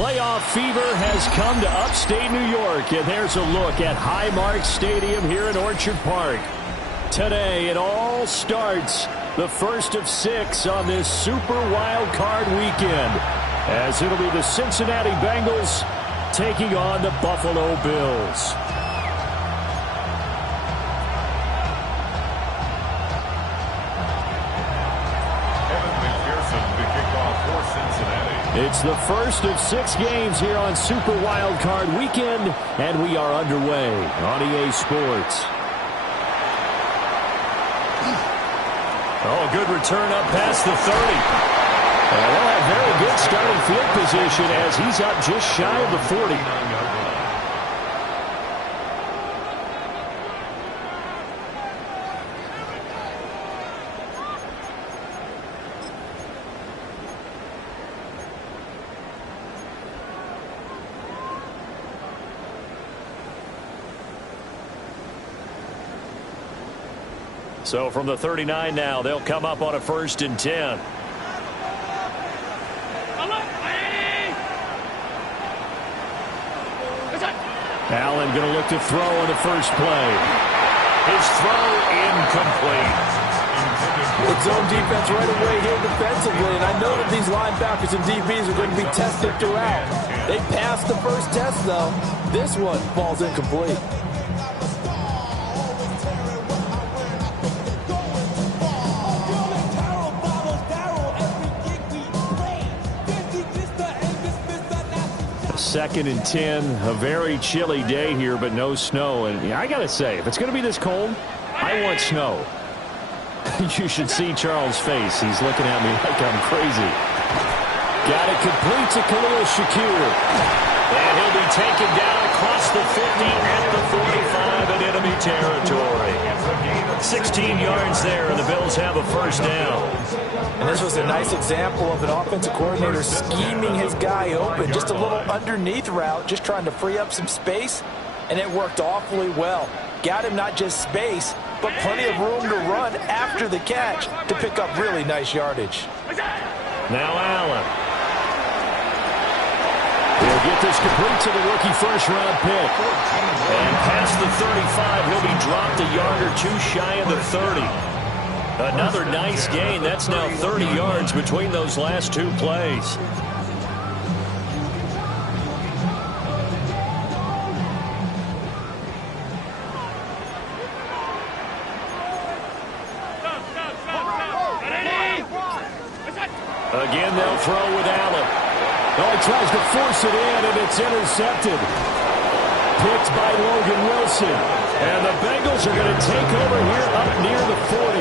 Playoff fever has come to upstate New York, and there's a look at Highmark Stadium here in Orchard Park. Today it all starts, the first of 6 on this Super Wildcard weekend, as it'll be the Cincinnati Bengals taking on the Buffalo Bills. It's the first of 6 games here on Super Wildcard Weekend, and we are underway on EA Sports. Oh, a good return up past the 30. And they'll have very good starting field position as he's up just shy of the 40. So from the 39 now, they'll come up on a 1st and 10. Allen going to look to throw on the first play. His throw incomplete. It's zone defense right away here defensively, and I know that these linebackers and DBs are going to be tested throughout. They passed the first test, though. This one falls incomplete. Second and 10, a very chilly day here, but no snow. And I got to say, if it's going to be this cold, I want snow. You should see Charles' face. He's looking at me like I'm crazy. Got it complete to Khalil Shakir. And he'll be taken down across the 50 at the 45 in enemy territory. 16 yards there, and the Bills have a first down. And this was a nice example of an offensive coordinator scheming his guy open. Just a little underneath route, just trying to free up some space, and it worked awfully well. Got him not just space, but plenty of room to run after the catch to pick up really nice yardage. Now Allen. He'll get this complete to the rookie first-round pick. And past the 35, he'll be dropped a yard or two shy of the 30. Another nice gain. That's now 30 yards between those last 2 plays. Again, they'll throw with Allen. Oh, he tries to force it in, and it's intercepted. Picked by Logan Wilson. And the Bengals are going to take over here up near the 40.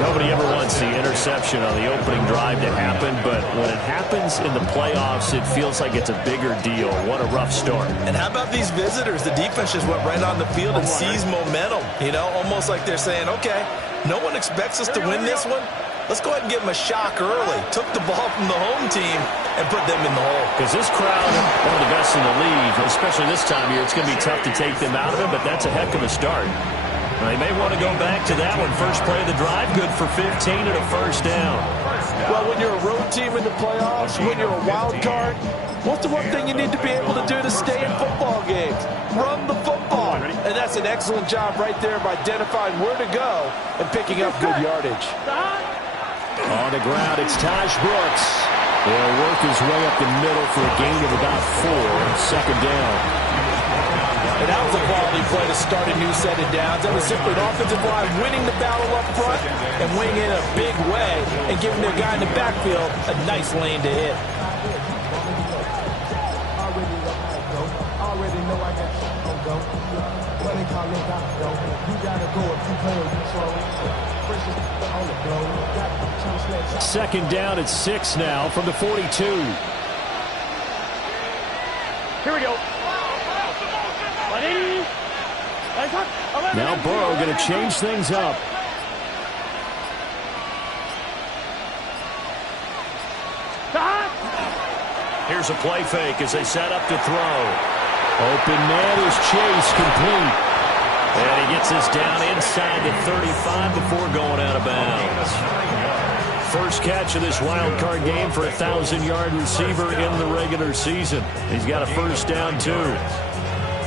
Nobody ever wants the interception on the opening drive to happen, but when it happens in the playoffs, it feels like it's a bigger deal. What a rough start. And how about these visitors? The defense just went right on the field and seized momentum. You know, almost like they're saying, okay, no one expects us to win this one. Let's go ahead and give them a shock early. Took the ball from the home team and put them in the hole. Because this crowd, one of the best in the league, especially this time of year, it's going to be tough to take them out of it, but that's a heck of a start. They may want to go back to that one. First play of the drive, good for 15 and a first down. Well, when you're a road team in the playoffs, when you're a wild card, what's the one thing you need to be able to do to stay in football games? Run the football. And that's an excellent job right there of identifying where to go and picking up good yardage. On the ground, it's Taj Brooks. He'll work his way up the middle for a gain of about 4, second down. And that was a quality play to start a new set of downs. That was simply an offensive line winning the battle up front and winning in a big way and giving their guy in the backfield a nice lane to hit. Already know I got shit on go. What they call it, you gotta go if you play or you slow. Second down at 6 now from the 42. Here we go. Now Burrow going to change things up. Here's a play fake as they set up to throw. Open man is Chase, complete. And he gets this down inside the 35 before going out of bounds. First catch of this wild card game for a 1,000-yard receiver in the regular season. He's got a first down, too.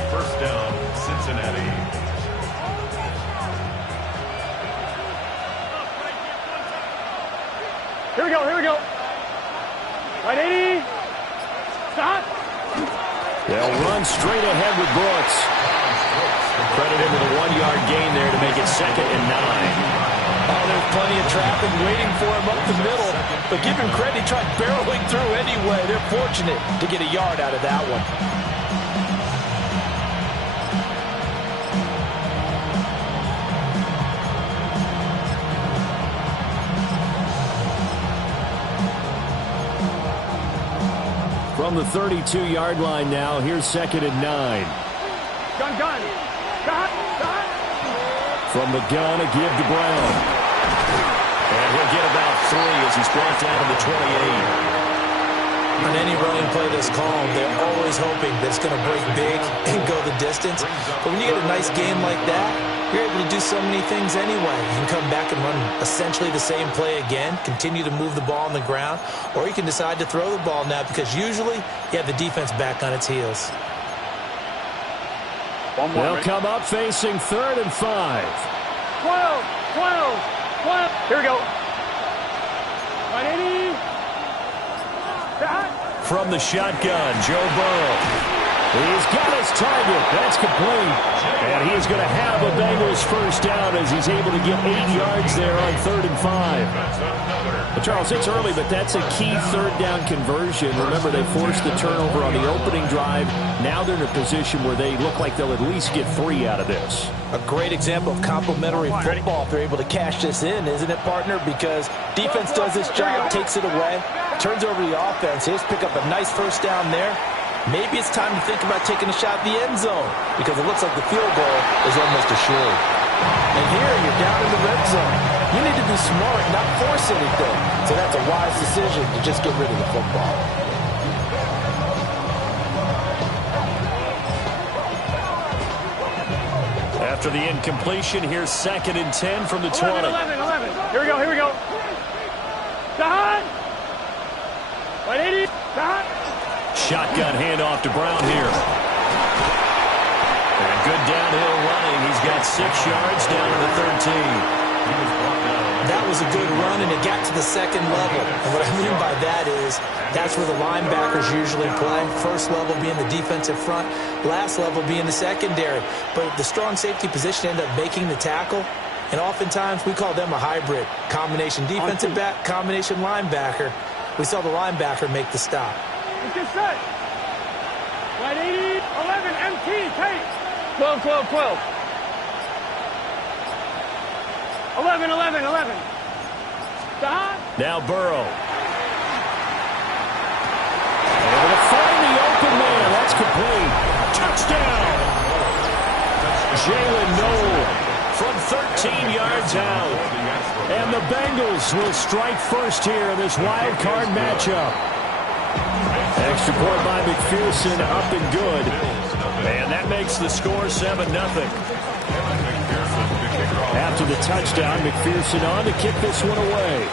First down, Cincinnati. Here we go, here we go. Right 80. Stop. They'll run straight ahead with Brooks. Credit him with a 1-yard gain there to make it 2nd and 9. Oh, there's plenty of traffic waiting for him up the middle. But give him credit, he tried barreling through anyway. They're fortunate to get a yard out of that one. From the 32-yard line now, here's 2nd and 9. Gun. Stop. From the gun, a give to Brown. And he'll get about 3 as he's brought down to the 28. On any running play that's called, they're always hoping that it's going to break big and go the distance. But when you get a nice game like that, you're able to do so many things anyway. You can come back and run essentially the same play again, continue to move the ball on the ground, or you can decide to throw the ball now because usually you have the defense back on its heels. They'll come up facing 3rd and 5. 12. Here we go. 180. Stop. From the shotgun, Joe Burrow. He's got his target. That's complete. And he is going to have a Bengals first down as he's able to get 8 yards there on 3rd and 5. But Charles, it's early, but that's a key 3rd down conversion. Remember, they forced the turnover on the opening drive. Now they're in a position where they look like they'll at least get 3 out of this. A great example of complementary football if they're able to cash this in, isn't it, partner? Because defense does its job, takes it away, turns over the offense. Here's pick up a nice first down there. Maybe it's time to think about taking a shot at the end zone because it looks like the field goal is almost assured. And here you're down in the red zone. You need to be smart, not force anything. So that's a wise decision to just get rid of the football. After the incompletion, here's 2nd and 10 from the 20. 11. Here we go. Stop. 180. Stop. Shotgun handoff to Brown here. And good downhill running. He's got 6 yards down to the 13. That was a good run, and it got to the 2nd level. And what I mean by that is that's where the linebackers usually play. First level being the defensive front, last level being the secondary. But the strong safety position ended up making the tackle, and oftentimes we call them a hybrid. Combination defensive back, combination linebacker. We saw the linebacker make the stop. It's just set. 180, 11, MT, tight. 12. 11. Stop. Now Burrow. Able to find the open man. That's complete. Touchdown. Jalen Noel from 13 yards out. And the Bengals will strike first here in this wild card matchup. Extra point by McPherson, up and good. And that makes the score 7-0. After the touchdown, McPherson on to kick this one away.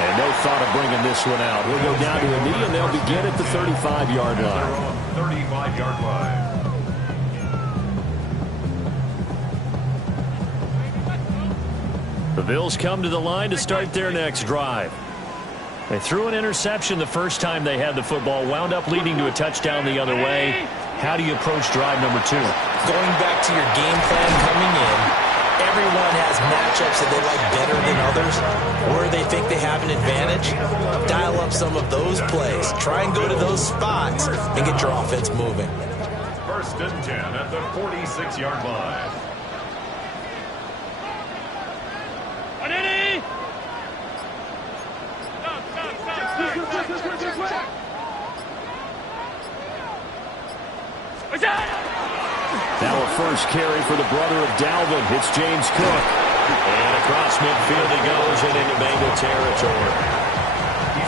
And no thought of bringing this one out. He'll go down to a knee, and they'll begin at the 35-yard line. 35-yard line. The Bills come to the line to start their next drive. They threw an interception the first time they had the football, wound up leading to a touchdown the other way. How do you approach drive number 2? Going back to your game plan coming in, everyone has matchups that they like better than others, or they think they have an advantage. Dial up some of those plays. Try and go to those spots and get your offense moving. 1st and 10 at the 46-yard line. 180. Now a first carry for the brother of Dalvin. It's James Cook. And across midfield he goes and into Bengal territory.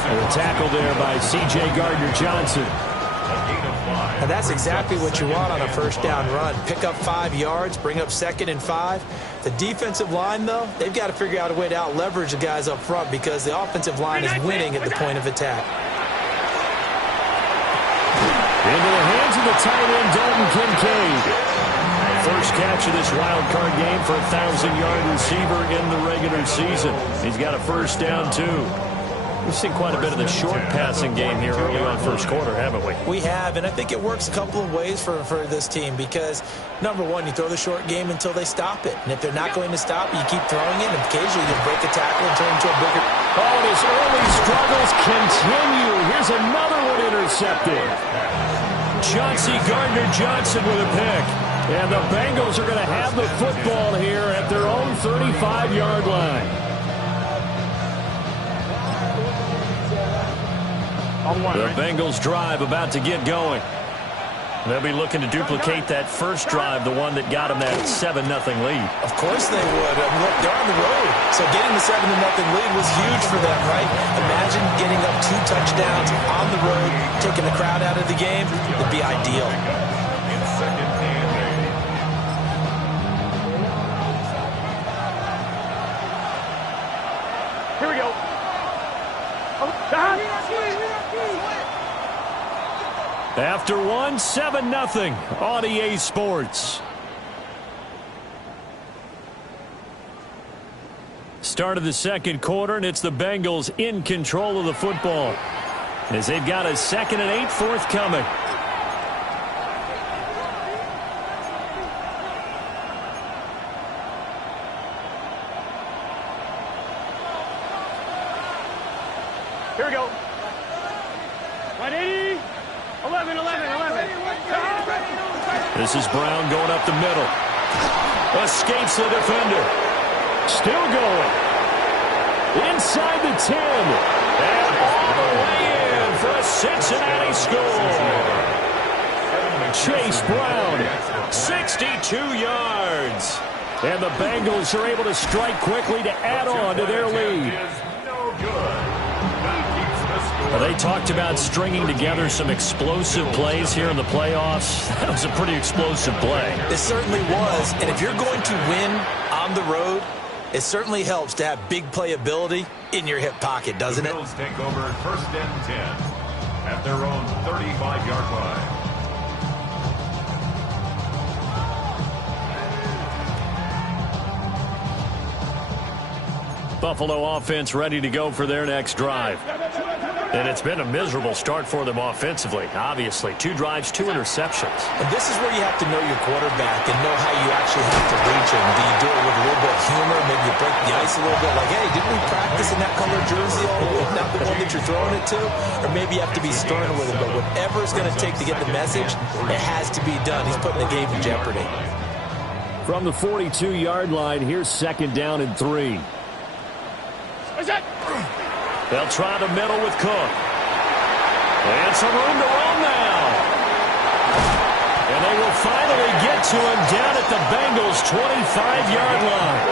And a tackle there by C.J. Gardner-Johnson. And that's exactly what you want on a first down run. Pick up 5 yards, bring up 2nd and 5. The defensive line, though, they've got to figure out a way to out-leverage the guys up front because the offensive line is winning at the point of attack. Into the hands of the tight end, Dalton Kincaid. First catch of this wild card game for a 1,000-yard receiver in the regular season. He's got a first down, too. We've seen quite a bit of the short passing game here early on first quarter, haven't we? We have, and I think it works a couple of ways for this team because, number one, you throw the short game until they stop it. And if they're not going to stop, you keep throwing it, and occasionally you break a tackle and turn into a bigger... Oh, and his early struggles continue. Here's another one intercepted. Chauncey Gardner-Johnson with a pick. And the Bengals are going to have the football here at their own 35-yard line. The Bengals drive about to get going. They'll be looking to duplicate that first drive, the one that got them that 7-0 lead. Of course they would. Look, they're on the road. So getting the 7-0 lead was huge for them, right? Imagine getting up 2 touchdowns on the road, taking the crowd out of the game. It'd be ideal. Here we go. After one, 7-0 on EA Sports. Start of the second quarter, and it's the Bengals in control of the football as they've got a 2nd and 8 forthcoming. Here we go. 180. 11. This is Brown going up the middle. Escapes the defender. Still going. Inside the 10. And all the way in for a Cincinnati score. Chase Brown, 62 yards. And the Bengals are able to strike quickly to add on to their lead. Well, they talked about stringing together some explosive plays here in the playoffs. That was a pretty explosive play. It certainly was. And if you're going to win on the road, it certainly helps to have big playability in your hip pocket, doesn't it? The Bills take over 1st and 10 at their own 35-yard line. Buffalo offense ready to go for their next drive. And it's been a miserable start for them offensively, obviously. 2 drives, 2 interceptions. And this is where you have to know your quarterback and know how you actually have to reach him. Do you do it with a little bit of humor? Maybe you break the ice a little bit. Like, hey, didn't we practice in that color jersey all week? Not the one that you're throwing it to? Or maybe you have to be stern a little bit. Whatever it's going to take to get the message, it has to be done. He's putting the game in jeopardy. From the 42-yard line, here's 2nd down and 3. They'll try the middle with Cook. And some room to run now. And they will finally get to him down at the Bengals' 25-yard line.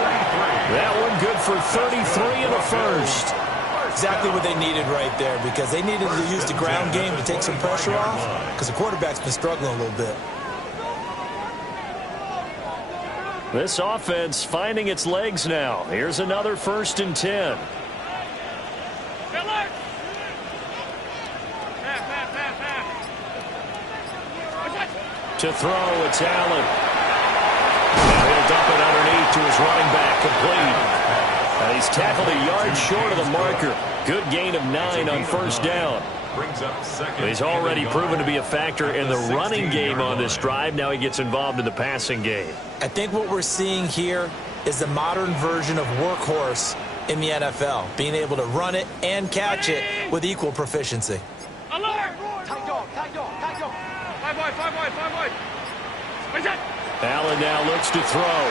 That one good for 33 in the first. Exactly what they needed right there because they needed to use the ground game to take some pressure off because the quarterback's been struggling a little bit. This offense finding its legs now. Here's another 1st and 10. To throw, it's Allen. Now he'll dump it underneath to his running back, complete. And he's tackled a yard short of the marker. Good gain of 9 on 1st down. He's already proven to be a factor in the running game on this drive. Now he gets involved in the passing game. I think what we're seeing here is the modern version of workhorse in the NFL, being able to run it and catch it with equal proficiency. Alert! Tight dog. 5 wide. Allen now looks to throw.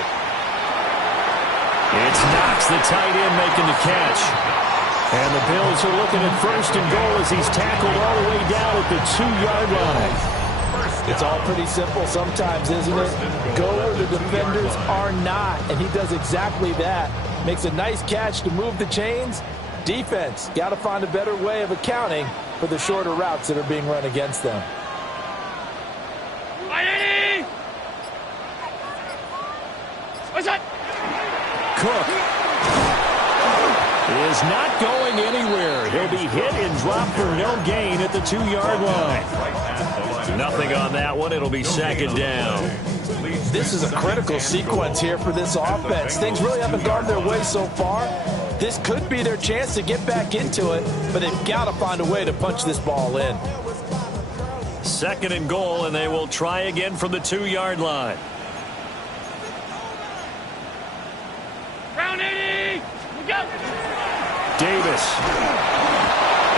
It's Knox, the tight end, making the catch. And the Bills are looking at 1st and goal as he's tackled all the way down at the 2-yard line. It's all pretty simple sometimes, isn't it? Go where the defenders are not, and he does exactly that. Makes a nice catch to move the chains. Defense, got to find a better way of accounting for the shorter routes that are being run against them. Cook is not going anywhere. He'll be hit and dropped for no gain at the 2-yard line. Nothing on that one. It'll be second down. This is a critical sequence here for this offense. Things really haven't gone their way so far. This could be their chance to get back into it, but they've got to find a way to punch this ball in. Second and goal, and they will try again from the 2-yard line. Round 80. Go. Davis.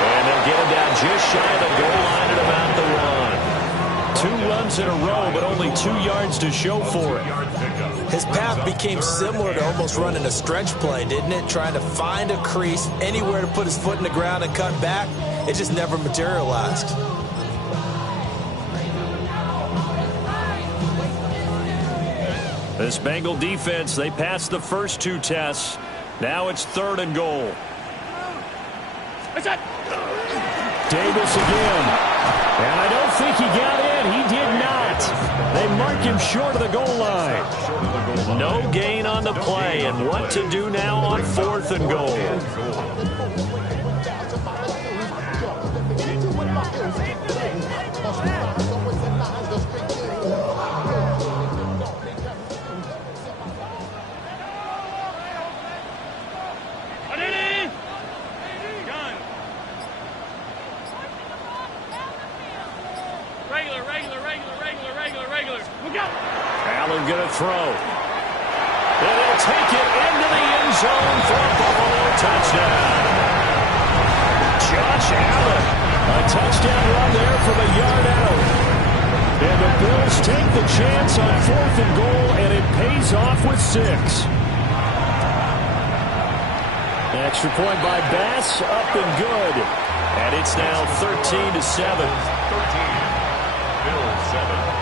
And they'll get him down just shy of the goal line at about the 1. 2 runs in a row, but only 2 yards to show for it. His path became similar to almost running a stretch play, didn't it? Trying to find a crease, anywhere to put his foot in the ground and cut back. It just never materialized. This Bengal defense, they passed the first 2 tests. Now it's 3rd and goal. Davis again. And I don't think he got in. He did not. They mark him short of the goal line. No gain on the play. And what to do now on 4th and goal. Allen going to throw. And he'll take it into the end zone for a Buffalo touchdown. Josh Allen. A touchdown run there from a yard out. And the Bills take the chance on 4th and goal, and it pays off with 6. Extra point by Bass, up and good. And it's now 13-7. 13. Bills 7.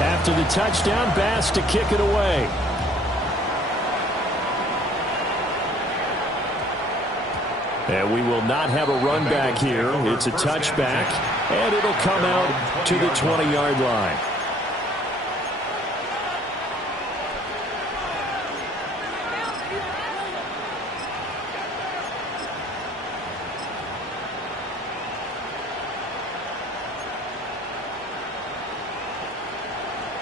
After the touchdown, Bass to kick it away. And we will not have a run back here. It's a touchback, and it'll come out to the 20-yard line.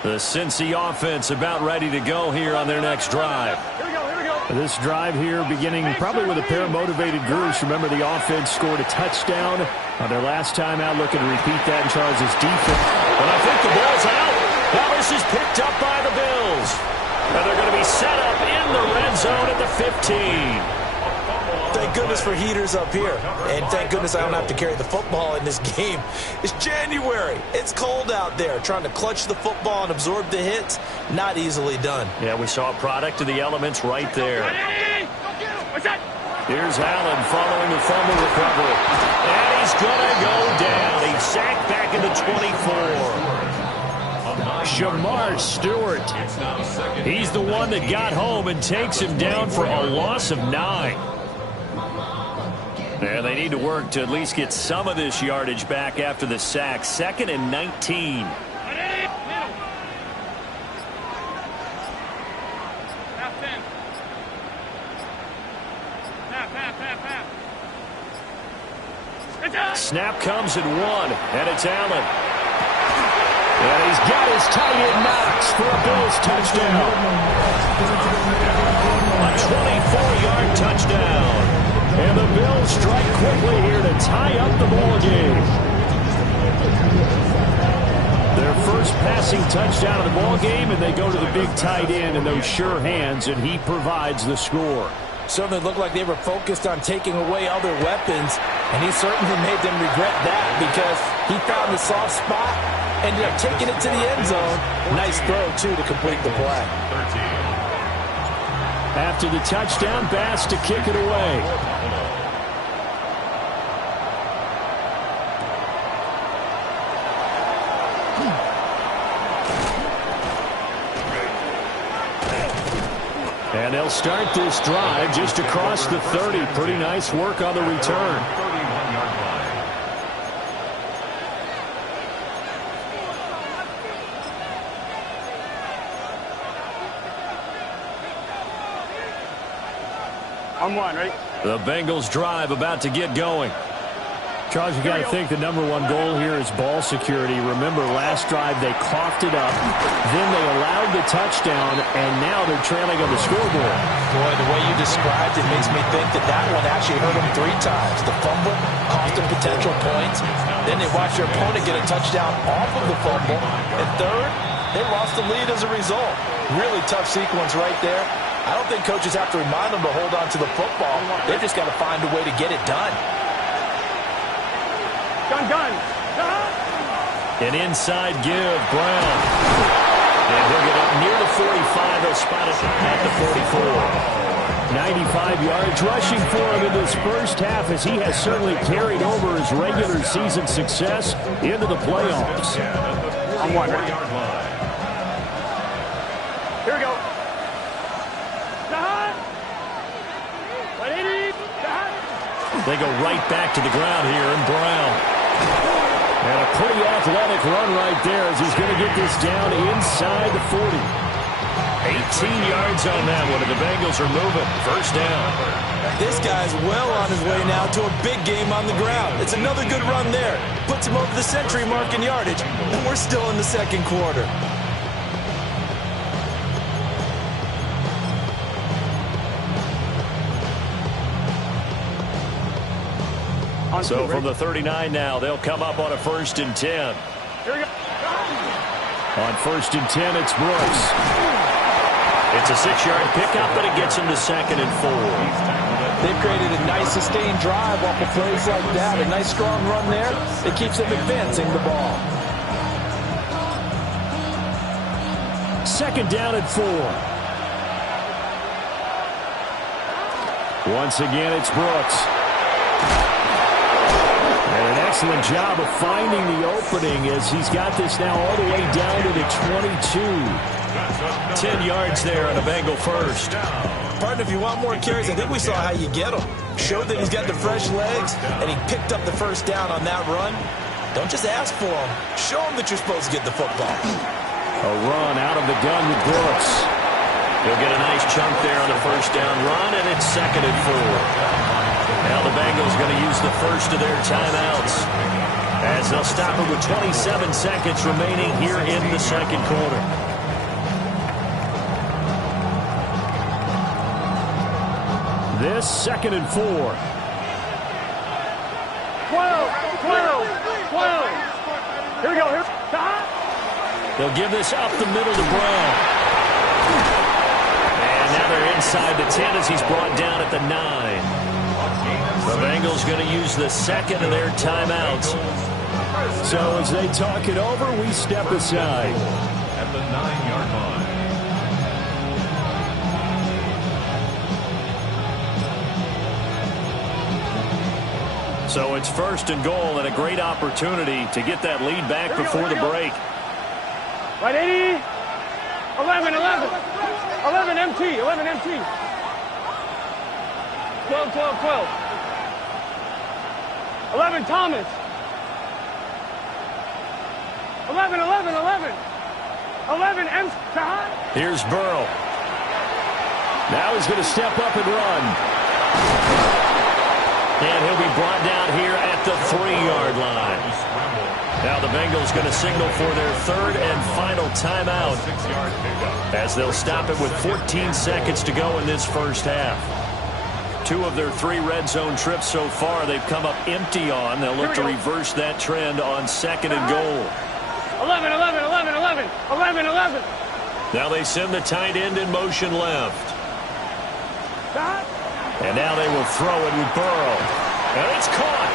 The Cincy offense about ready to go here on their next drive. Here we go. This drive here beginning probably with a pair of motivated groups. Remember, the offense scored a touchdown on their last time out. Looking to repeat that in Charles' defense. But I think the ball's out. Now this is picked up by the Bills. And they're going to be set up in the red zone at the 15. Thank goodness for heaters up here. And thank goodness I don't have to carry the football in this game. It's January. It's cold out there. Trying to clutch the football and absorb the hits, not easily done. Yeah, we saw a product of the elements right there. Here's Allen following the fumble recovery. And he's going to go down. He's sacked back in the 24. Shamar Stewart. He's the one that got home and takes him down for a loss of 9. And they need to work to at least get some of this yardage back after the sack. 2nd and 19. Snap comes at 1, and it's Allen. And he's got his tight end Knox for a Bills touchdown. A 24-yard touchdown. And the Bills strike quickly here to tie up the ball game. Their first passing touchdown of the ball game, and they go to the big tight end and those sure hands, and he provides the score. Certainly looked like they were focused on taking away other weapons, and he certainly made them regret that because he found the soft spot, ended up taking it to the end zone. Nice throw, too, to complete the play. After the touchdown, Bass to kick it away. And they'll start this drive just across the 30. Pretty nice work on the return. On one, ready? The Bengals drive about to get going. Charles, you got to think the #1 goal here is ball security. Remember, last drive they coughed it up, then they allowed the touchdown, and now they're trailing on the scoreboard. Boy, the way you described it makes me think that one actually hurt them 3 times. The fumble cost them potential points. Then they watched their opponent get a touchdown off of the fumble. And third, they lost the lead as a result. Really tough sequence right there. I don't think coaches have to remind them to hold on to the football. They've just got to find a way to get it done. Gun. An inside give, Brown. And he'll get up near the 45. They'll spot it at the 44. 95 yards rushing for him in this first half, as he has certainly carried over his regular season success into the playoffs. On one, ready? Here we go. They go right back to the ground here, and Brown. And a pretty athletic run right there as he's going to get this down inside the 40. 18 yards on that one, and the Bengals are moving. First down. This guy's well on his way now to a big game on the ground. It's another good run there. Puts him over the century mark in yardage, and we're still in the second quarter. So from the 39 now, they'll come up on a 1st and 10. Here we go. On 1st and 10, it's Brooks. It's a 6-yard pickup, but it gets him to 2nd and 4. They've created a nice sustained drive off of plays like that. A nice strong run there. It keeps them advancing the ball. 2nd down at 4. Once again, it's Brooks. And an excellent job of finding the opening as he's got this now all the way down to the 22. 10 yards there on a Bengal first. Partner, if you want more carries, I think we saw how you get them. Showed that he's got the fresh legs, and he picked up the first down on that run. Don't just ask for them. Show them that you're supposed to get the football. A run out of the gun with Brooks. He'll get a nice chunk there on the first down run, and it's 2nd and 4. Now the Bengals going to use the first of their timeouts as they'll stop it with 27 seconds remaining here in the second quarter. This 2nd and 4. 12. Here we go. Here. They'll give this up the middle to Brown. And now they're inside the 10 as he's brought down at the 9. The Bengals going to use the 2nd of their timeouts. So as they talk it over, we step aside. At the 9-yard line. So it's 1st and goal, and a great opportunity to get that lead back before the break. Right, 80. 11 MT. 12. 11 Thomas. 11 M. Here's Burrow. Now he's going to step up and run. And he'll be brought down here at the 3-yard line. Now the Bengals going to signal for their 3rd and final timeout as they'll stop it with 14 seconds to go in this first half. 2 of their 3 red zone trips so far they've come up empty on. They'll look to reverse that trend on 2nd and goal. 11. Now they send the tight end in motion left. And now they will throw it with Burrow. And it's caught.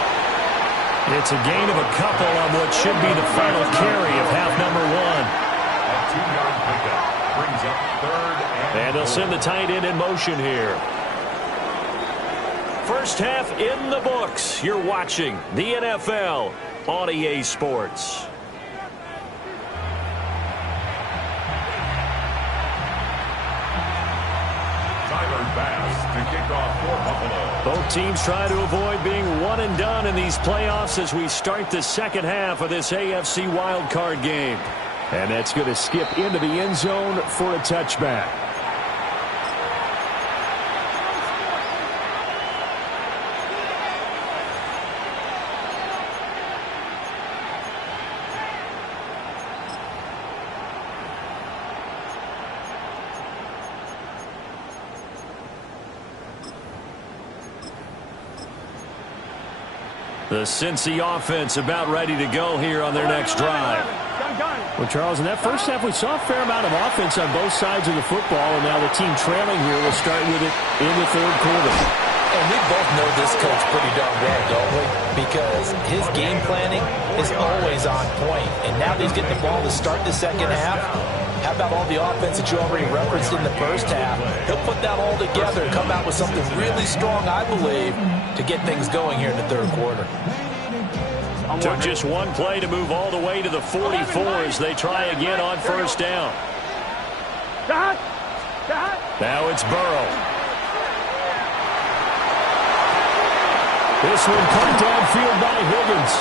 It's a gain of a couple on what should be the final carry of half number 1. A 2-yard pickup brings up 3rd and they'll send the tight end in motion here. First half in the books. You're watching the NFL on EA Sports. Both teams try to avoid being one and done in these playoffs as we start the second half of this AFC Wildcard game. And that's going to skip into the end zone for a touchback. The Cincy offense about ready to go here on their next drive. Well, Charles, in that first half, we saw a fair amount of offense on both sides of the football, and now the team trailing here will start with it in the third quarter. And we both know this coach pretty darn well, don't we? Because his game planning is always on point. And now that he's getting the ball to start the second half, how about all the offense that you already referenced in the first half? He'll put that all together and come out with something really strong, I believe, to get things going here in the third quarter. Took just one play to move all the way to the 44 as they try again on first down. Now it's Burrow. This one cut downfield by Higgins.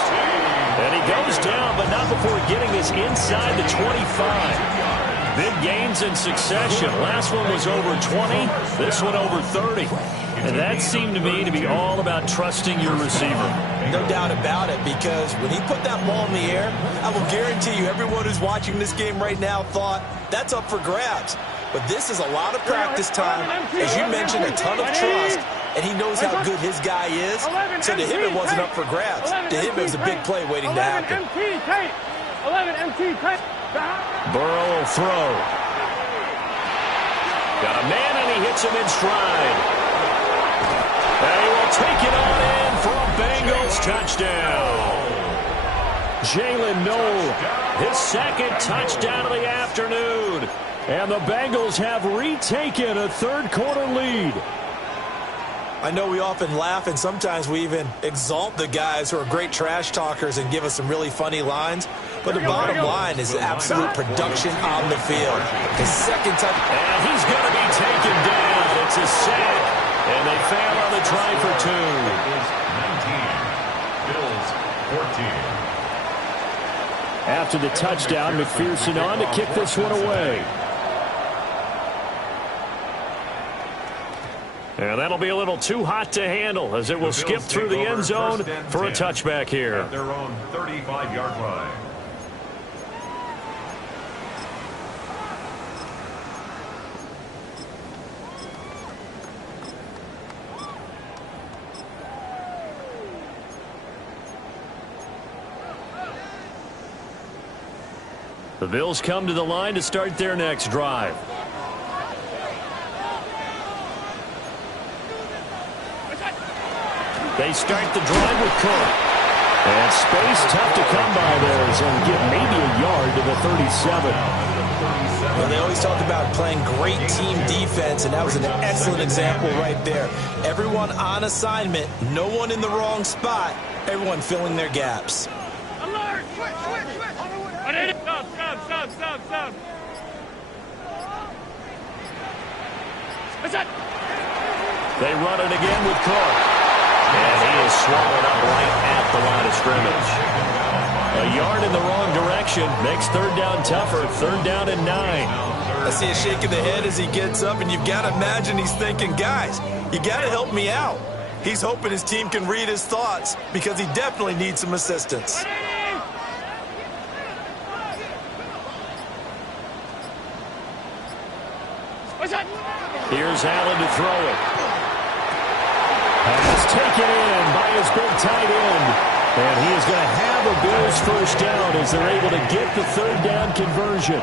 And he goes down, but not before getting this inside the 25. Big gains in succession. Last one was over 20. This one over 30. And that seemed to me to be all about trusting your receiver. No doubt about it, because when he put that ball in the air, I will guarantee you everyone who's watching this game right now thought that's up for grabs. But this is a lot of practice time. As you mentioned, a ton of trust, and he knows how good his guy is. So to him, it wasn't up for grabs. To him, it was a big play waiting to happen. Burrow will throw. Got a man, and he hits him in stride. And he will take it on in for a Bengals touchdown. Jalen Noel, his second touchdown of the afternoon. And the Bengals have retaken a third quarter lead. I know we often laugh, and sometimes we even exalt the guys who are great trash talkers and give us some really funny lines. But the bottom line is absolute production on the field. His second touch. And he's going to be taken down. It's a sack. And they fail on the try for two. Bills 14. After the touchdown, McPherson on to kick this one away. And that'll be a little too hot to handle as it will skip through the end zone for a touchback here. At their own 35-yard line. The Bills come to the line to start their next drive. They start the drive with Cook. And space tough to come by there as they'll get maybe a yard to the 37. Well, they always talk about playing great team defense, and that was an excellent example right there. Everyone on assignment, no one in the wrong spot, everyone filling their gaps. Alert! Switch! Stop! They run it again with Cook. And he is swallowed up right at the line of scrimmage. A yard in the wrong direction makes third down tougher. Third down and 9. I see a shake of the head as he gets up, and you've got to imagine he's thinking, guys, you got to help me out. He's hoping his team can read his thoughts because he definitely needs some assistance. Here's Allen to throw it. Pass taken in by his big tight end. And he is going to have a Bills first down as they're able to get the third down conversion.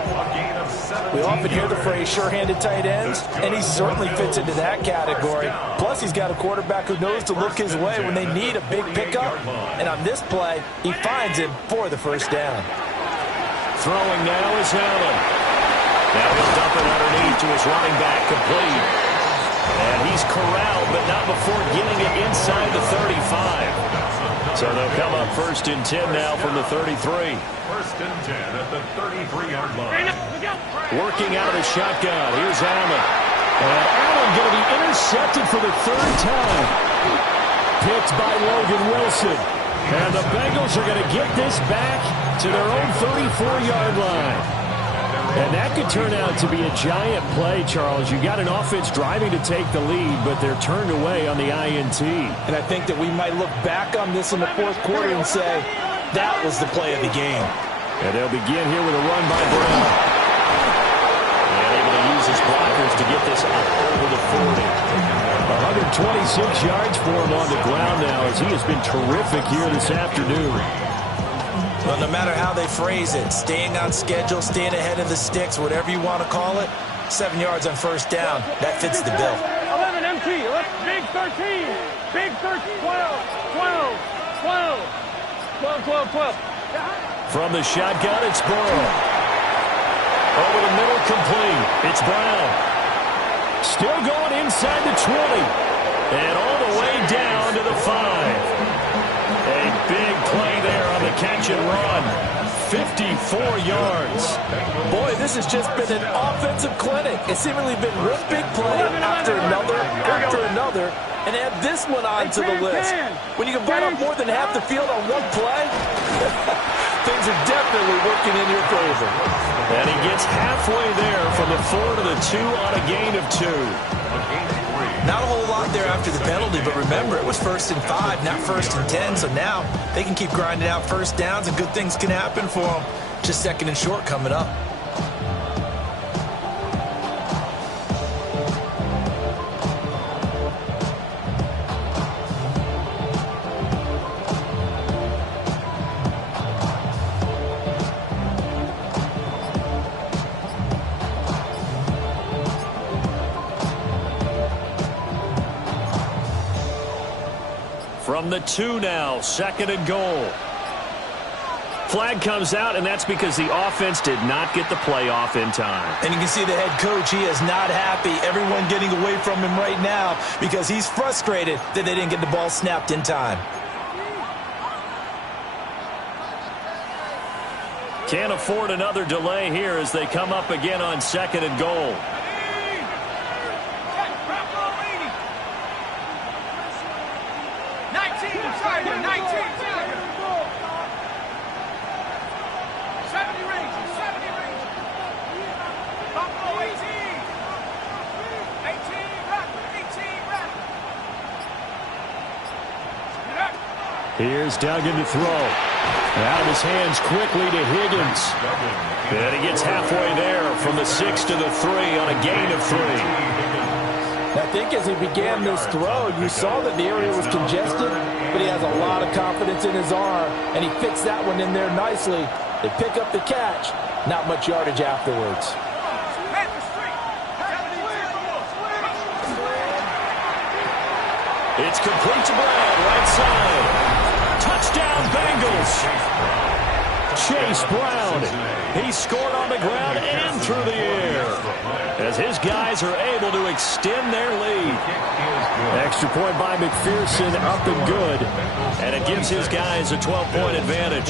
We often hear the phrase sure-handed tight ends, and he certainly fits into that category. Plus, he's got a quarterback who knows to look his way when they need a big pickup. And on this play, he finds him for the first down. Throwing now is Allen. Now he'll dump it underneath to his running back, complete. And he's corralled, but not before getting it inside the 35. So they'll come up first and 10 now from the 33. First and 10 at the 33-yard line. Working out of the shotgun. Here's Allen. And Allen going to be intercepted for the third time. Picked by Logan Wilson. And the Bengals are going to get this back to their own 34-yard line. And that could turn out to be a giant play, Charles. You got an offense driving to take the lead, but they're turned away on the INT. And I think that we might look back on this in the fourth quarter and say, that was the play of the game. And they'll begin here with a run by Brown. And able to use his blockers to get this up over the 40. 126 yards for him on the ground now, as he has been terrific here this afternoon. Well, no matter how they phrase it, staying on schedule, staying ahead of the sticks, whatever you want to call it, 7 yards on first down, that fits the bill. 11 MT, big 13, big 13, 12, 12, 12, 12, 12. From the shotgun, it's Burrow. Over the middle, complete. It's Brown. Still going inside the 20. And all the way down to the 5. A big play there on the catch and run. 54 yards. Boy, this has just been an offensive clinic. It's seemingly been one big play after another, and add this one onto the list. When you can bite off more than half the field on one play, things are definitely working in your favor. And he gets halfway there from the 4 to the 2 on a gain of 2. Not a whole lot there after the penalty, but remember, it was 1st and 5, not 1st and 10, so now they can keep grinding out first downs and good things can happen for them. Just 2nd and short coming up. From the 2 now, 2nd and goal. Flag comes out, and that's because the offense did not get the play off in time. And you can see the head coach, he is not happy. Everyone getting away from him right now because he's frustrated that they didn't get the ball snapped in time. Can't afford another delay here as they come up again on 2nd and goal. Here's Duggan to throw. Out of his hands quickly to Higgins. And he gets halfway there from the 6 to the 3 on a gain of 3. I think as he began this throw, you saw that the area was congested, but he has a lot of confidence in his arm, and he fixed that one in there nicely. They pick up the catch, not much yardage afterwards. It's complete to Brown, right side. Touchdown, Bengals. Chase Brown. He scored on the ground and through the air as his guys are able to extend their lead. Extra point by McPherson, up and good. And it gives his guys a 12-point advantage.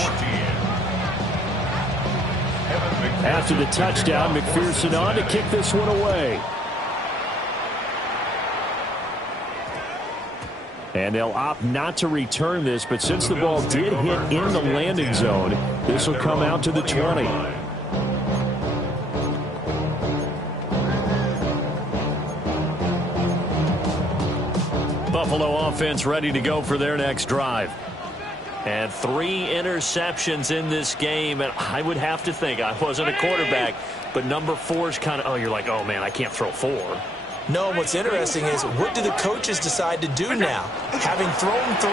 After the touchdown, McPherson on to kick this one away. And they'll opt not to return this, but since the ball did hit in the landing zone, this will come out to the 20. Buffalo offense ready to go for their next drive. And 3 interceptions in this game, and I would have to think, I wasn't a quarterback, but number 4 is kind of, you're like, oh man, I can't throw 4. No, what's interesting is what do the coaches decide to do now? Having thrown 3,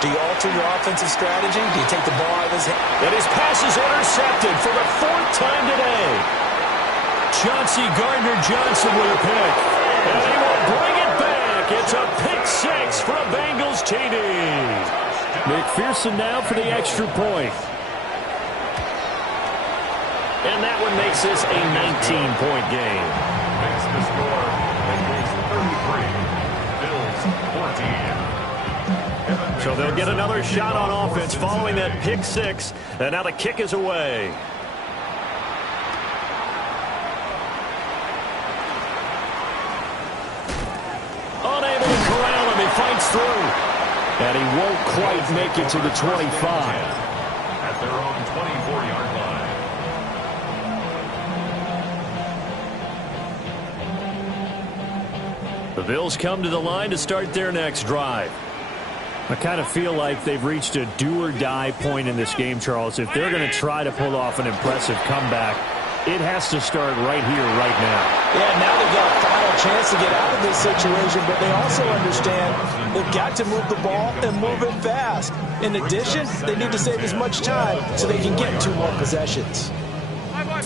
do you alter your offensive strategy? Do you take the ball out of his hand? And his pass is intercepted for the 4th time today. Chauncey Gardner-Johnson with a pick. And he will bring it back. It's a pick 6 for a Bengals TD. McPherson now for the extra point. And that one makes this a 19-point game. Makes the score. So they'll get another shot on offense following that pick 6. And now the kick is away. Unable to corral him. He fights through. And he won't quite make it to the 25. At their own 24-yard line. The Bills come to the line to start their next drive. I kind of feel like they've reached a do-or-die point in this game, Charles. If they're going to try to pull off an impressive comeback, it has to start right here, right now. Yeah, now they've got a final a chance to get out of this situation, but they also understand they've got to move the ball and move it fast. In addition, they need to save as much time so they can get 2 more possessions.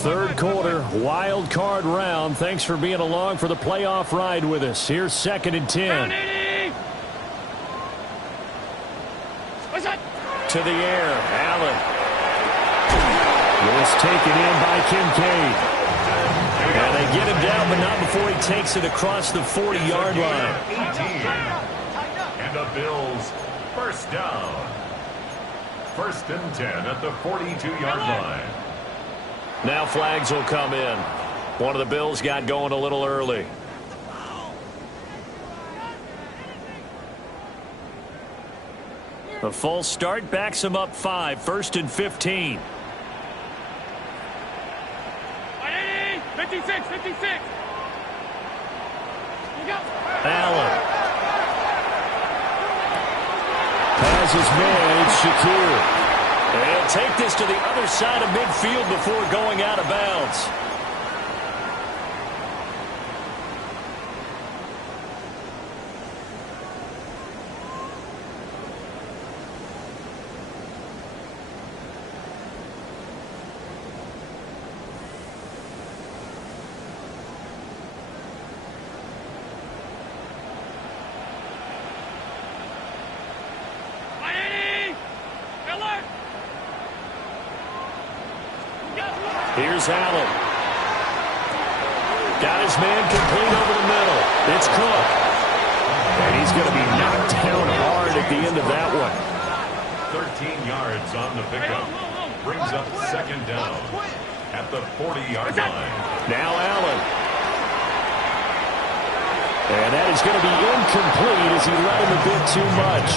Third quarter, wild card round. Thanks for being along for the playoff ride with us. Here's 2nd and 10. To the air, Allen. Was taken in by Kincaid. And they get him down, but not before he takes it across the 40-yard line. 18. And the Bills first down. 1st and 10 at the 42-yard line. Now flags will come in. One of the Bills got going a little early. The full start backs him up 5. 1st and 15. 56, 56. Allen. Has his man, it's Shakir. And he'll take this to the other side of midfield before going out of bounds. Here's Allen. Got his man complete over the middle. It's Cook. And he's going to be knocked down hard at the end of that one. 13 yards on the pickup. Brings up 2nd down at the 40-yard line. Now Allen. And that is going to be incomplete as he let him a bit too much.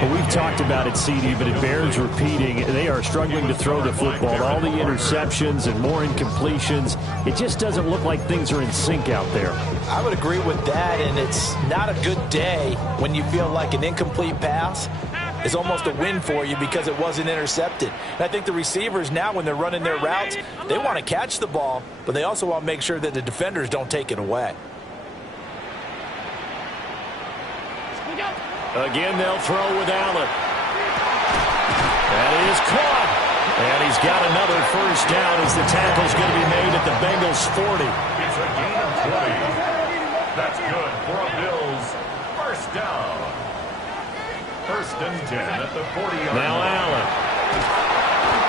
Well, we've talked about it, CD, but it bears repeating. They are struggling to throw the football. All the interceptions and more incompletions. It just doesn't look like things are in sync out there. I would agree with that, and it's not a good day when you feel like an incomplete pass is almost a win for you because it wasn't intercepted. And I think the receivers now, when they're running their routes, they want to catch the ball, but they also want to make sure that the defenders don't take it away. Again, they'll throw with Allen. That is caught. And he's got another first down as the tackle's going to be made at the Bengals 40. It's a gain of 20. That's good for a Bills first down. 1st and 10 at the 40-yard line. Now Allen.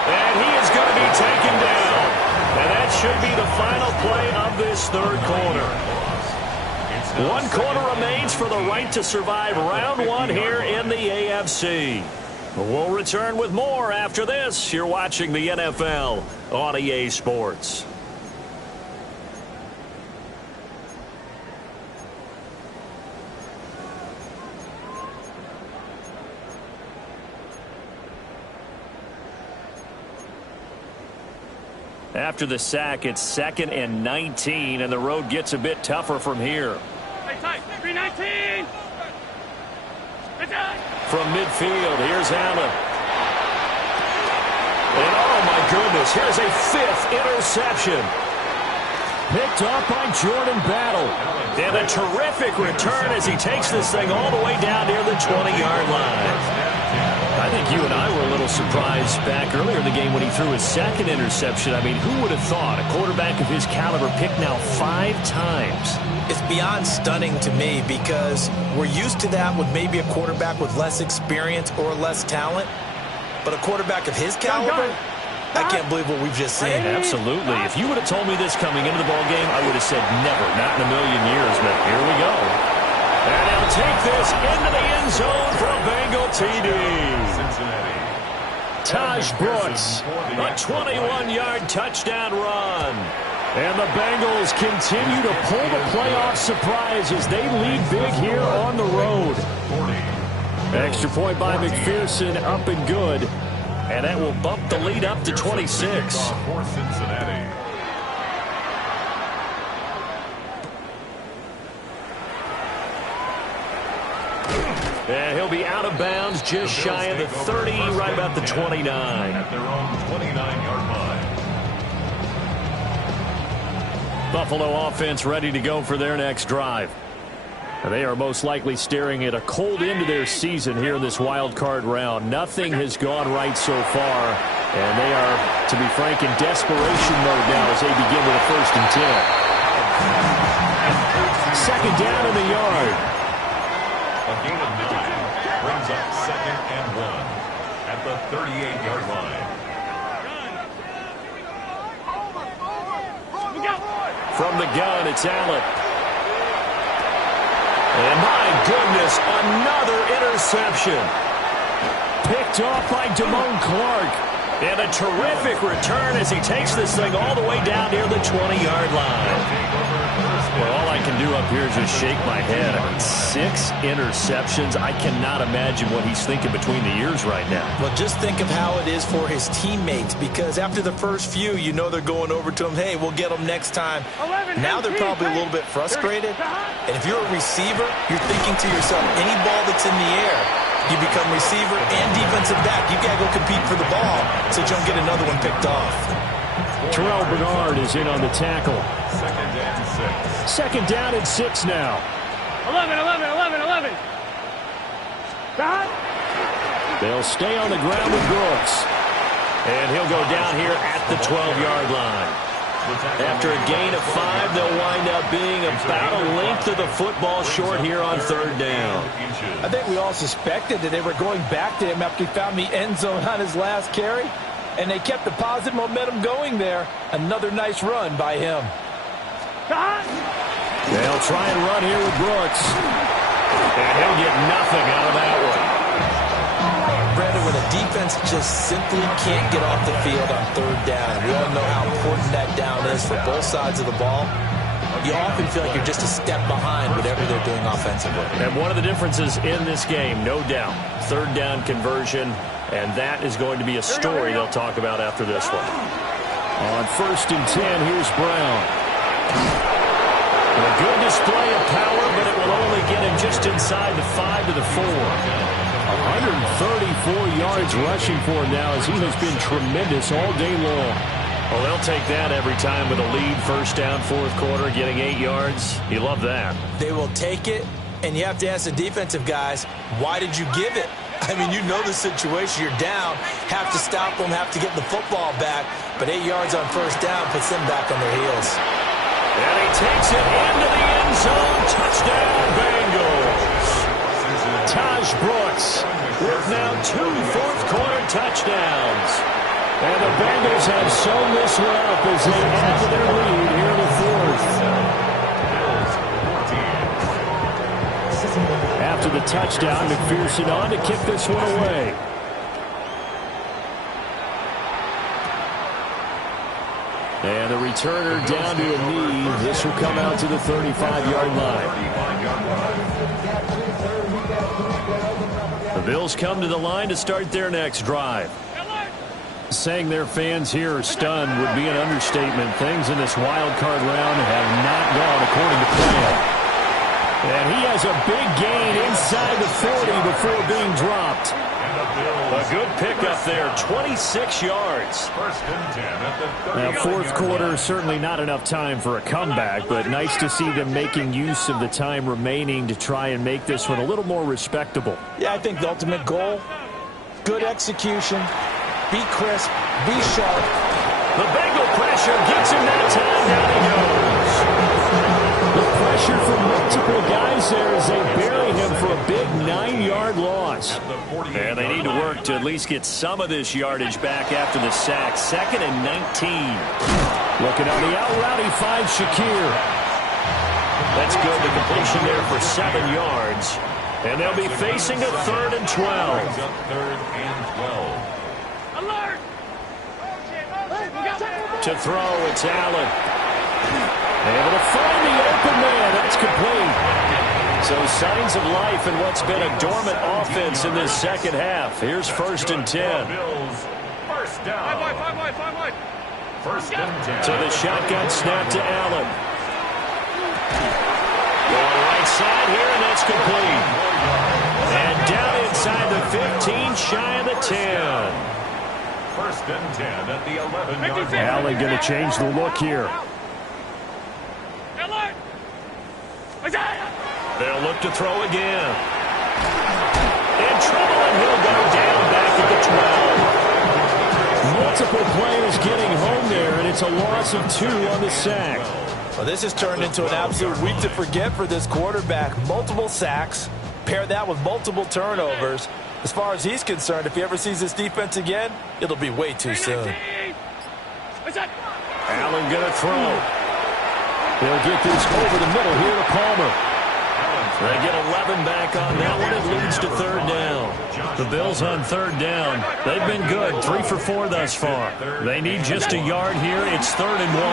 And he is going to be taken down. And that should be the final play of this third quarter. 1 quarter remains for the right to survive round 1 here in the AFC. We'll return with more after this. You're watching the NFL on EA Sports. After the sack, it's 2nd and 19, and the road gets a bit tougher from here. From midfield, here's Allen. And oh my goodness, here's a 5th interception. Picked up by Jordan Battle. And a terrific return as he takes this thing all the way down near the 20-yard line. I think you and I were a little surprised back earlier in the game when he threw his 2nd interception. I mean, who would have thought a quarterback of his caliber picked now 5 times? It's beyond stunning to me because we're used to that with maybe a quarterback with less experience or less talent. But a quarterback of his caliber, I can't believe what we've just seen. Absolutely. If you would have told me this coming into the ballgame, I would have said never, not in a million years. But here we go. And they'll take this into the end zone for a Bengal TD. Cincinnati. Taj Brooks, a 21-yard touchdown run. And the Bengals continue to pull the playoff surprise as they lead big here on the road. Extra point by McPherson, up and good. And that will bump the lead up to 26. For Cincinnati. And he'll be out of bounds just shy of the 30, right about the 29. At their own 29-yard line. Buffalo offense ready to go for their next drive. They are most likely staring at a cold end to their season here in this wild card round. Nothing has gone right so far, and they are, to be frank, in desperation mode now as they begin with a 1st and 10. Second down in the yard. A gain of 9 brings up 2nd and 1 at the 38-yard line. From the gun, it's Allen. And my goodness, another interception. Picked off by Damone Clark. And a terrific return as he takes this thing all the way down near the 20-yard line. Well, all I can do up here is just shake my head. I mean, 6 interceptions. I cannot imagine what he's thinking between the ears right now. Well, just think of how it is for his teammates, because after the first few, you know they're going over to him, hey, we'll get them next time. Now they're probably a little bit frustrated. And if you're a receiver, you're thinking to yourself, any ball that's in the air, you become receiver and defensive back. You've got to go compete for the ball so you don't get another one picked off. Terrell Bernard is in on the tackle. 2nd down and 6 now. 11. God. They'll stay on the ground with Brooks. And he'll go down here at the 12-yard line. After a gain of 5, they'll wind up being about a length of the football short here on 3rd down. I think we all suspected that they were going back to him after he found the end zone on his last carry, and they kept the positive momentum going there. Another nice run by him. They'll try and run here with Brooks. And he'll get nothing out of that one. Brandon, when a defense just simply can't get off the field on 3rd down, we all know how important that down is for both sides of the ball. You often feel like you're just a step behind whatever they're doing offensively. And one of the differences in this game, no doubt, 3rd down conversion, and that is going to be a story they'll talk about after this one. On 1st and 10, here's Brown. A good display of power, but it will only get him just inside the 5 to the 4. 134 yards rushing for him now as he has been tremendous all day long. Well, they'll take that every time with a lead. 1st down, 4th quarter, getting 8 yards. You love that. They will take it, and you have to ask the defensive guys, why did you give it? I mean, you know the situation. You're down, have to stop them, have to get the football back, but 8 yards on 1st down puts them back on their heels. And he takes it into the end zone. Touchdown, Bengals. Taj Brooks with now 2 fourth-quarter touchdowns. And the Bengals have sewn this one up as they add to their lead here in the 4th. After the touchdown, McPherson on to kick this one away. And the returner down to a knee. This will come out to the 35-yard line. The Bills come to the line to start their next drive. Saying their fans here are stunned would be an understatement. Things in this wild card round have not gone according to plan. And he has a big gain inside the 40 before being dropped. A good pickup there, 26 yards. 1st and 10 at the 30-yard line. Now, 4th quarter, certainly not enough time for a comeback, but nice to see them making use of the time remaining to try and make this one a little more respectable. Yeah, I think the ultimate goal, good execution, be crisp, be sharp. The Bengal pressure gets him that time. Down he goes. The pressure from multiple guys there as they bury him for a big 9-yard loss. And they need to work to at least get some of this yardage back after the sack. 2nd and 19. Looking on the out route, he finds Shakir. That's good. The completion there for 7 yards. And they'll be facing a 3rd and 12. 3rd and 12. Alert! To throw, it's Allen. Able to find the open man. That's complete. So signs of life in what's been a dormant offense in this 2nd half. Here's 1st and 10. Bills, 1st down. 5 wide. 1st and 10. So the shotgun snap to Allen. Going right side here, and that's complete. And down inside the 15, shy of the 10. 1st and 10 at the 11-yard line. Allen going to change the look here. They'll look to throw again. In trouble, and he'll go down back at the 12. Multiple players getting home there, and it's a loss of 2 on the sack. Well, this has turned into an absolute week to forget for this quarterback. Multiple sacks, pair that with multiple turnovers. As far as he's concerned, if he ever sees this defense again, it'll be way too soon. Allen going to throw. They'll get this over the middle here to Palmer. They get 11 back on that one. It leads to 3rd down. The Bills on 3rd down. They've been good, 3 for 4 thus far. They need just a yard here. It's 3rd and 1.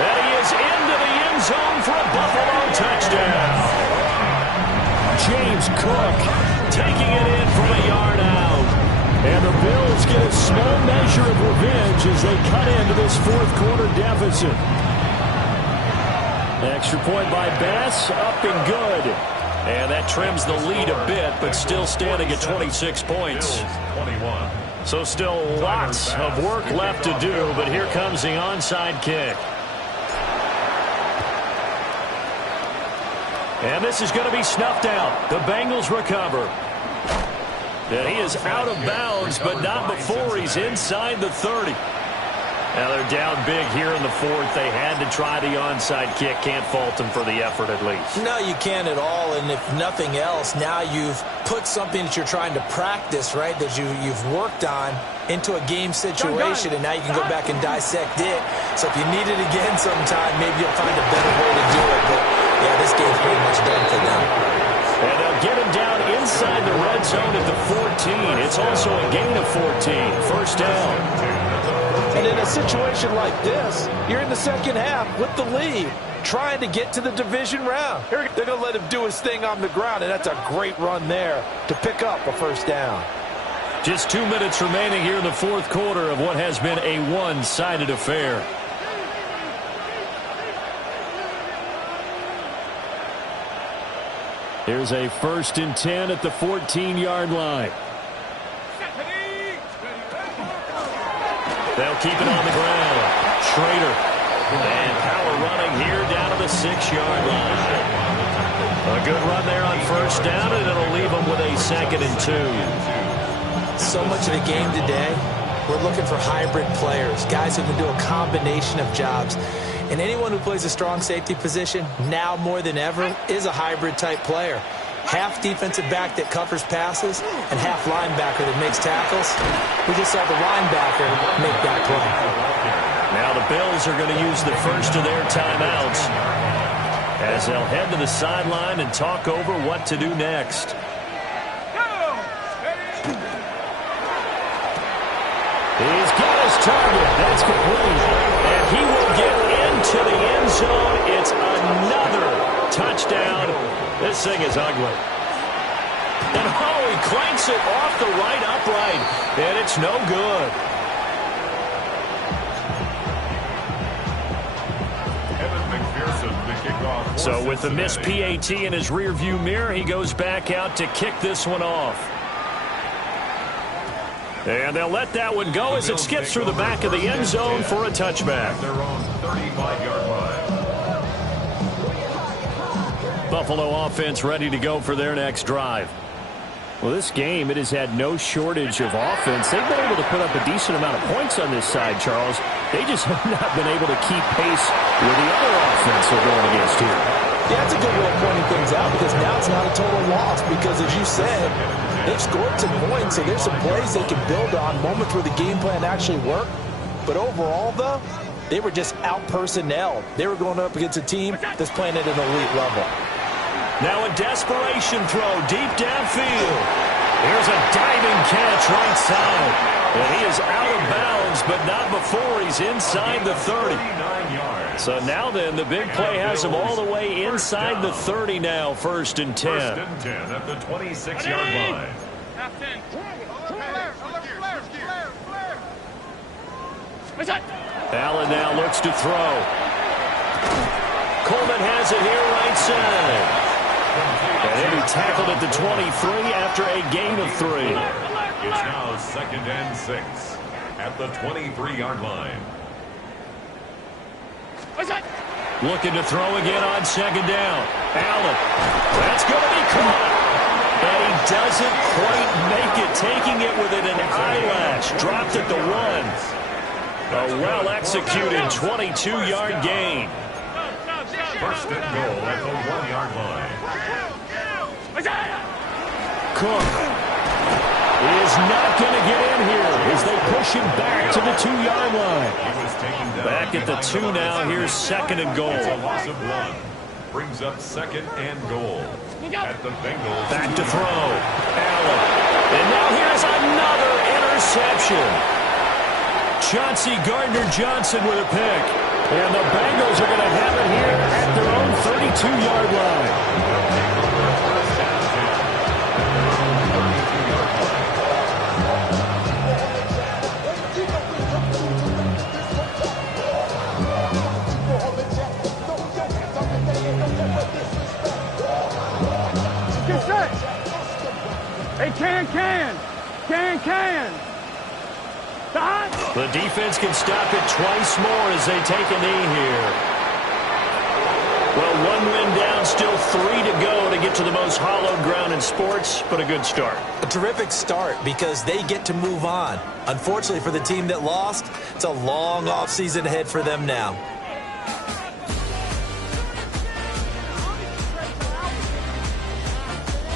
And he is into the end zone for a Buffalo touchdown. James Cook taking it in from a yard out. And the Bills get a small measure of revenge as they cut into this 4th quarter deficit. Extra point by Bass, up and good. And that trims the lead a bit, but still standing at 26 points. So still lots of work left to do, but here comes the onside kick. And this is going to be snuffed out. The Bengals recover. And he is out of bounds, but not before he's inside the 30. Now they're down big here in the 4th. They had to try the onside kick. Can't fault them for the effort at least. No, you can't at all. And if nothing else, now you've put something that you're trying to practice, right, that you've worked on into a game situation, and now you can go back and dissect it. So if you need it again sometime, maybe you'll find a better way to do it. But, yeah, this game's pretty much done for them. And they'll get him down inside the red zone at the 14. It's also a gain of 14. 1st down. And in a situation like this, you're in the 2nd half with the lead, trying to get to the division round. They're going to let him do his thing on the ground, and that's a great run there to pick up a 1st down. Just 2 minutes remaining here in the 4th quarter of what has been a one-sided affair. Here's a 1st and 10 at the 14-yard line. They'll keep it on the ground. Schrader. And power running here down to the 6-yard line. A good run there on 1st down, and it'll leave them with a 2nd and 2. So much of the game today, we're looking for hybrid players, guys who can do a combination of jobs. And anyone who plays a strong safety position, now more than ever, is a hybrid-type player. Half defensive back that covers passes and half linebacker that makes tackles. We just saw the linebacker make that play. Now the Bills are going to use the first of their timeouts as they'll head to the sideline and talk over what to do next. He's got his target. That's complete. And he will get into the end zone. It's another touchdown. This thing is ugly. And he clanks it off the right upright. And it's no good. So with the missed PAT in his rearview mirror, he goes back out to kick this one off. And they'll let that one go as it skips through the back of the end zone for a touchback. Buffalo offense ready to go for their next drive. Well, this game, it has had no shortage of offense. They've been able to put up a decent amount of points on this side, Charles. They just have not been able to keep pace with the other offense they're going against here. Yeah, that's a good way of pointing things out because now it's not a total loss because, as you said, they've scored some points, so there's some plays they can build on, moments where the game plan actually worked. But overall, though, they were just out-personnelled. They were going up against a team that's playing at an elite level. Now a desperation throw deep downfield. Here's a diving catch right side. And he is out of bounds, but not before he's inside the 30. So now then, the big play has him all the way inside the 30 now, 1st and 10. 1st and 10 at the 26-yard line. Allen now looks to throw. Coleman has it here right side. And then he tackled at the 23 after a gain of 3. It's now 2nd and 6 at the 23-yard line. Looking to throw again on second down. Allen. That's going to be caught. And he doesn't quite make it, taking it within an eyelash. Dropped at the 1. A well-executed 22-yard gain. First and goal at the 1-yard line. Cook is not going to get in here as they push him back to the 2-yard line. Back at the 2 now. Here's second and goal. It's a loss of 1. Brings up second and goal. At the Bengals. Back to throw. Allen. And now here's another interception. Chauncey Gardner-Johnson with a pick. And the Bengals are going to have it here at their own 32-yard line. Get set. Hey, can. The defense can stop it twice more as they take a knee here. Well, 1 win down, still 3 to go to get to the most hallowed ground in sports, but a good start. A terrific start because they get to move on. Unfortunately for the team that lost, it's a long offseason ahead for them now.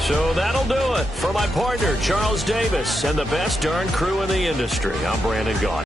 So that'll do it for my partner, Charles Davis, and the best darn crew in the industry. I'm Brandon Gaudin.